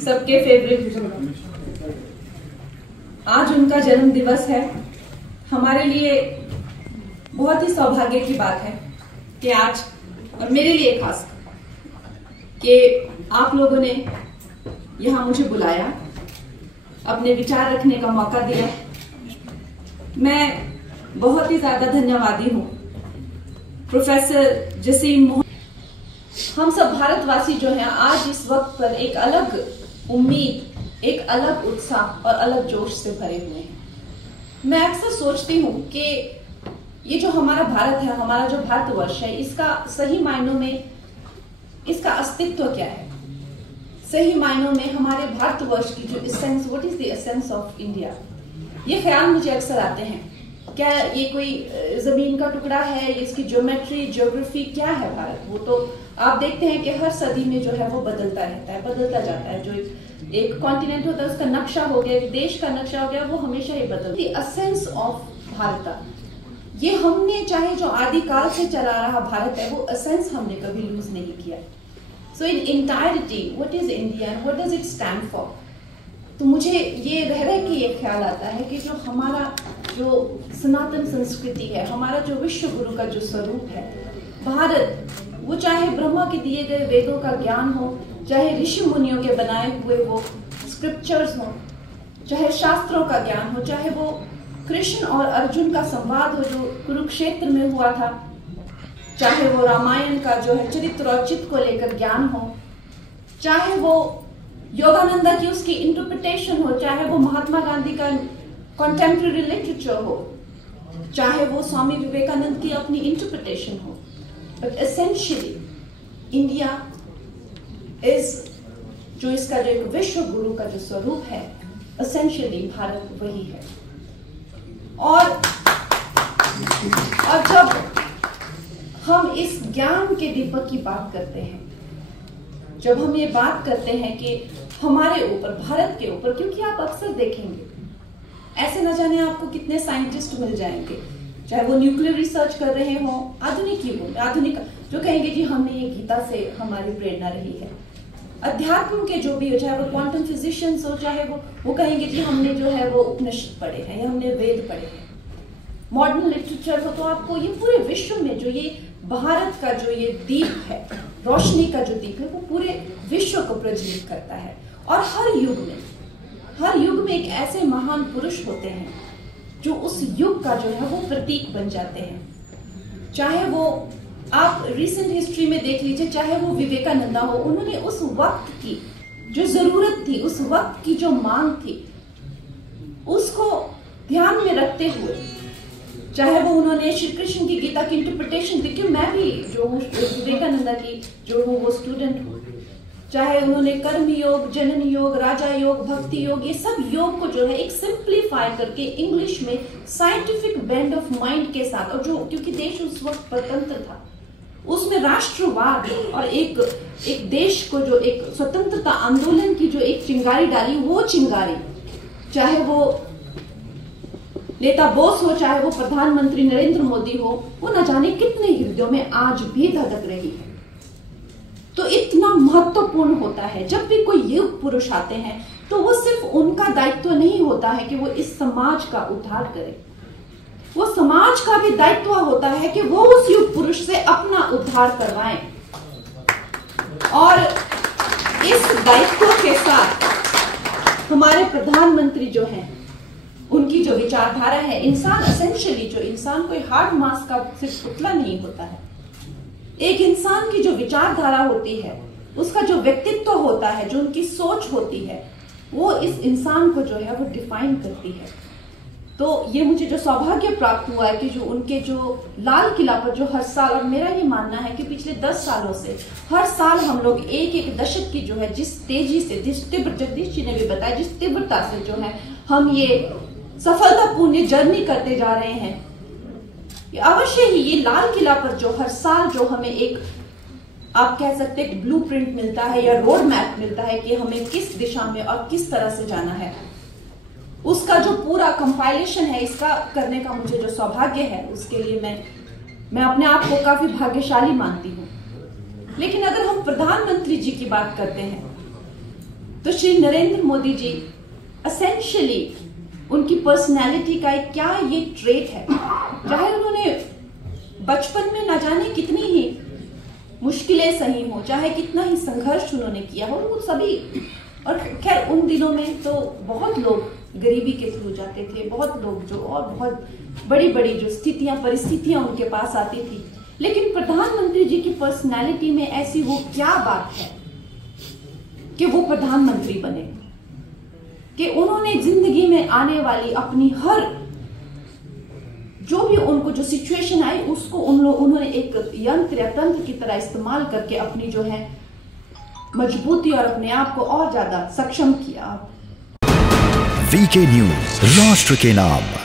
सबके फेवरेट, आज उनका जन्म दिवस है। हमारे लिए बहुत ही सौभाग्य की बात है कि आज, और मेरे लिए खास, कि आप लोगों ने यहां मुझे बुलाया, अपने विचार रखने का मौका दिया। मैं बहुत ही ज्यादा धन्यवादी हूं प्रोफेसर जसीम मोहन। हम सब भारतवासी जो हैं आज इस वक्त पर एक अलग उम्मीद, एक अलग उत्साह और अलग जोश से भरे हुए हैं। मैं अक्सर सोचती हूँ कि ये जो हमारा भारत है, हमारा जो भारतवर्ष है, इसका सही मायनों में इसका अस्तित्व क्या है। सही मायनों में हमारे भारतवर्ष की जो essence, what is the essence of India, ये ख्याल मुझे अक्सर आते हैं। क्या ये कोई जमीन का टुकड़ा है, इसकी ज्योमेट्री, ज्योग्राफी क्या है भारत? वो तो आप देखते हैं कि हर सदी में जो है वो बदलता रहता है, बदलता जाता है। जो एक कॉन्टिनेंट होता है उसका नक्शा हो गया, एक देश का नक्शा हो गया, वो हमेशा ही बदलता है। एसेंस ऑफ भारत, ये हमने चाहे जो आदिकाल से चला रहा भारत है, वो एसेंस हमने कभी लूज नहीं किया। So in entirety what is India, what does it stand for? तो मुझे ये रह के ये ख्याल आता है कि जो हमारा जो सनातन संस्कृति है, हमारा जो विश्व गुरु का जो स्वरूप है भारत, वो चाहे ब्रह्मा के दिए गए वेदों का ज्ञान हो, चाहे ऋषि मुनियों के बनाए हुए वो स्क्रिप्चर्स हो, चाहे शास्त्रों का ज्ञान हो, चाहे वो कृष्ण और अर्जुन का संवाद हो जो कुरुक्षेत्र में हुआ था, चाहे वो रामायण का जो है चरित्र और चित्त को लेकर ज्ञान हो, चाहे वो योगानंदा की उसकी इंटरप्रिटेशन हो, चाहे वो महात्मा गांधी का कॉन्टेम्पररी लिटरेचर हो, चाहे वो स्वामी विवेकानंद की अपनी इंटरप्रिटेशन हो, बट एसेंशियली इंडिया इज, जो इसका जो एक विश्व गुरु का जो स्वरूप है, एसेंशियली भारत वही है। और जब हम इस ज्ञान के दीपक की बात करते हैं, जब हम ये बात करते हैं कि हमारे ऊपर, भारत के ऊपर, क्योंकि आप अक्सर देखेंगे ऐसे न जाने आपको कितने साइंटिस्ट मिल जाएंगे, चाहे वो न्यूक्लियर रिसर्च कर रहे हो, आधुनिक युग में, आधुनिक, जो कहेंगे जी हमने ये गीता से हमारी प्रेरणा रही है। अध्यात्म के जो भी हो, चाहे वो क्वांटम फिजिशियंस हो, चाहे वो कहेंगे जी हमने जो है वो उपनिषद पढ़े हैं या हमने वेद पढ़े हैं। मॉडर्न लिटरेचर हो तो आपको ये पूरे विश्व में जो ये भारत का जो ये दीप है, रोशनी का जो दीप है, वो पूरे विश्व को प्रज्वलित करता है। और हर युग में एक ऐसे महान पुरुष होते हैं जो उस युग का जो है वो प्रतीक बन जाते हैं। चाहे वो आप रिसेंट हिस्ट्री में देख लीजिए, चाहे वो विवेकानंदा हो, उन्होंने उस वक्त की जो जरूरत थी, उस वक्त की जो मांग थी, उसको ध्यान में रखते हुए, चाहे वो उन्होंने श्री कृष्ण की गीता की इंटरप्रिटेशन दी, कि मैं भी जो हूँ विवेकानंदा की जो हूँ वो स्टूडेंट हूँ, चाहे उन्होंने कर्म योग, जनन योग, राजा योग, भक्ति योग, ये सब योग को जो है एक सिंप्लीफाई करके इंग्लिश में साइंटिफिक बेंड ऑफ माइंड के साथ, और जो क्योंकि देश उस वक्त स्वतंत्र था, उसमें राष्ट्रवाद और एक देश को जो एक स्वतंत्रता आंदोलन की जो एक चिंगारी डाली, वो चिंगारी, चाहे वो नेता बोस हो, चाहे वो प्रधानमंत्री नरेंद्र मोदी हो, वो न जाने कितने हृदयों में आज भी धधक रही है। तो इतना महत्वपूर्ण होता है जब भी कोई युग पुरुष आते हैं, तो वो सिर्फ उनका दायित्व नहीं होता है कि वो इस समाज का उद्धार करे, वो समाज का भी दायित्व होता है कि वो उस युग पुरुष से अपना उद्धार करवाएं। और इस दायित्व के साथ हमारे प्रधानमंत्री जो हैं, उनकी जो विचारधारा है, इंसान एसेंशियली, जो इंसान कोई हार्ड मास का सिर्फ पुतला नहीं होता है, एक इंसान की जो विचारधारा होती है, उसका जो व्यक्तित्व होता है, जो उनकी सोच होती है, वो इस इंसान को जो है वो डिफाइन करती है। तो ये मुझे जो सौभाग्य प्राप्त हुआ है कि जो उनके जो लाल किला पर जो हर साल, और मेरा ये मानना है कि पिछले 10 सालों से हर साल हम लोग एक दशक की जो है जिस तेजी से, जिस तीव्र, जगदीश जी ने भी बताया, जिस तीव्रता से जो है हम ये सफलतापूर्ण जर्नी करते जा रहे हैं, अवश्य ही ये लाल किला पर जो हर साल जो हमें एक, आप कह सकते हैं, ब्लूप्रिंट मिलता है या रोड मैप मिलता है कि हमें किस दिशा में और किस तरह से जाना है, उसका जो पूरा कंपाइलेशन है, इसका करने का मुझे जो सौभाग्य है, उसके लिए मैं अपने आप को काफी भाग्यशाली मानती हूँ। लेकिन अगर हम प्रधानमंत्री जी की बात करते हैं, तो श्री नरेंद्र मोदी जी एसेंशियली उनकी पर्सनैलिटी का एक क्या ये ट्रेट है, चाहे उन्होंने बचपन में न जाने कितनी ही मुश्किलें सही हो, चाहे कितना ही संघर्ष उन्होंने किया हो, वो सभी, और खैर उन दिनों में तो बहुत लोग गरीबी के थ्रू जाते थे, बहुत लोग जो और बहुत बड़ी बड़ी जो परिस्थितियां उनके पास आती थी, लेकिन प्रधानमंत्री जी की पर्सनैलिटी में ऐसी वो क्या बात है कि वो प्रधानमंत्री बने, कि उन्होंने जिंदगी में आने वाली अपनी हर जो भी उनको जो सिचुएशन आई उसको उन्होंने एक यंत्र या तंत्र की तरह इस्तेमाल करके अपनी जो है मजबूती और अपने आप को और ज्यादा सक्षम किया। वीके न्यूज, राष्ट्र के नाम।